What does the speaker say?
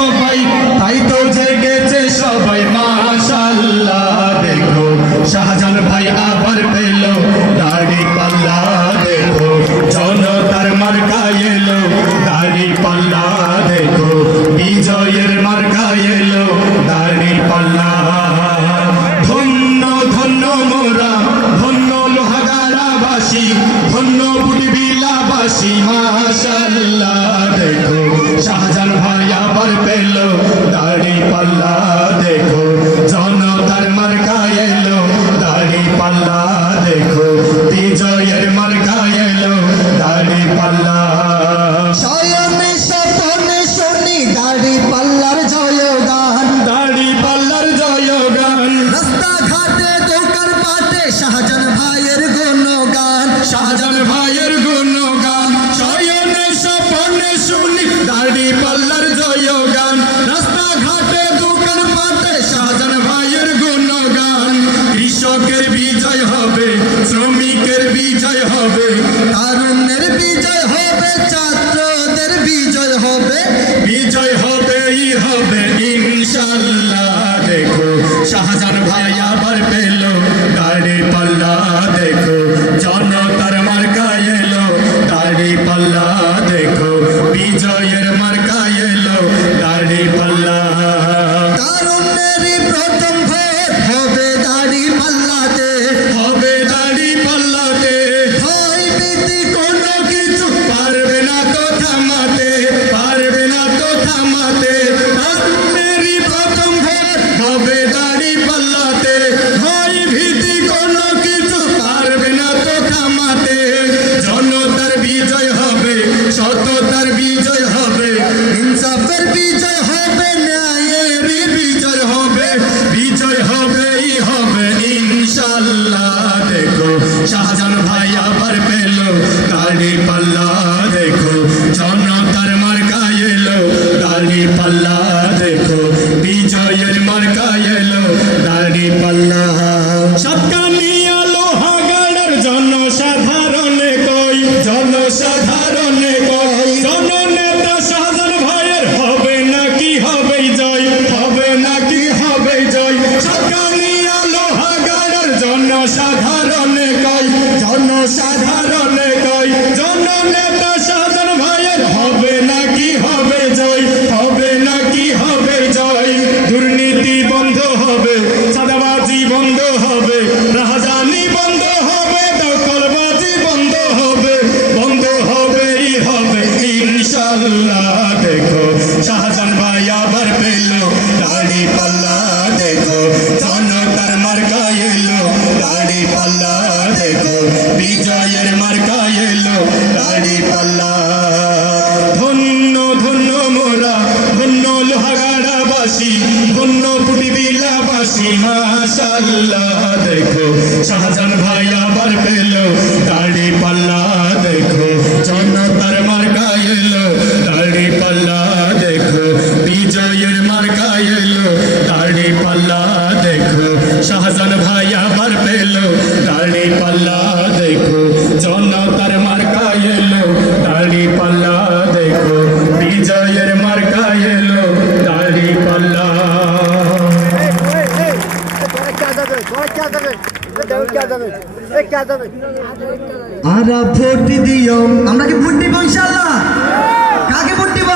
সবাই পেল দাড়ি পাল্লা ইনশাল্লাহ শাহজান ভাই আবার পেল। দাড়ি পাল্লা দেখো জনতার মার্কা এলো। দাড়ি পাল্লা দেখো, বিজয়ের মার্কা এলো রানী পাল্লা। ধন্য ধন্য মোরা, ধন্য লোহাগাড়াবাসী, ধন্য পুটিবিলাবাসী মাশাল্লাহ দেখো শাহজান ভাইয়া আমরা কি ভোট দিব ইনশাল্লাহ কাকে ভোট দিব